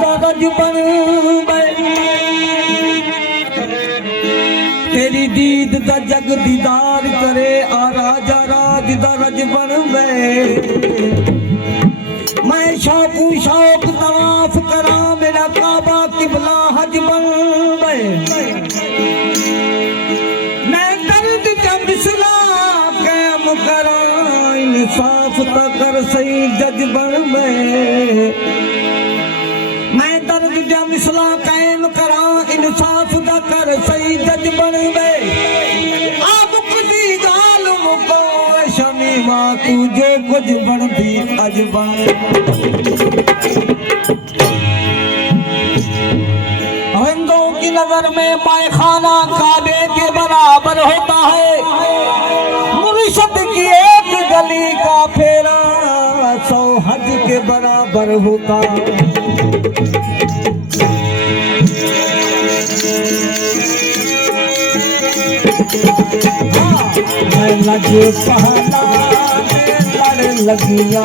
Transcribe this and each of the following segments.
दरज बन तेरी दीद दा जग दीदार करे आ राजा राज दरज बन मैं शौकू शौक तवाफ करा मेरा काबा किबला हज बन मैं दर्द जब मिसला कैम करा इंसाफ कर सही जज बन मैं दर्द जब मिसला कैम करा इंसाफ दा कर सही जज बन आप कुदी गाल मुको शमीमा तू जो कुछ बनती अज बन हिंदुओं की नजर में पायखाना काबे के बराबर होता है मुर्शिद की एक गली का फेरा 100 हज के बराबर होता मैं लज पहला लड़ लगिया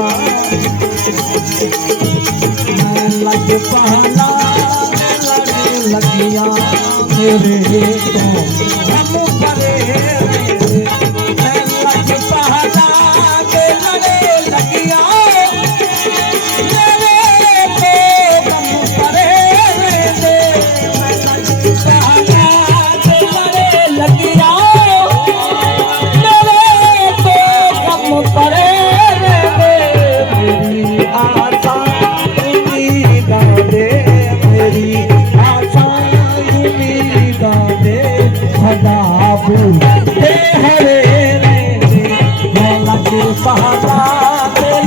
मैं लज पहला लड़ लगिया मेरे तो हम परे मैं लज पहला लड़ लगिया मेरे तो हम परे मैं लज पहला लड़ लगिया पहला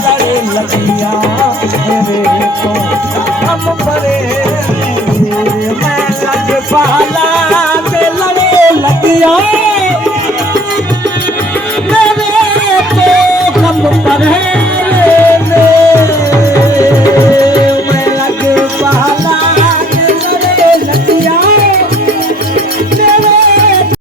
लड़े लगिया मेरे तो हम परे मैं लग पहला लड़े लगिया मेरे तो हम परे मैं लग पहला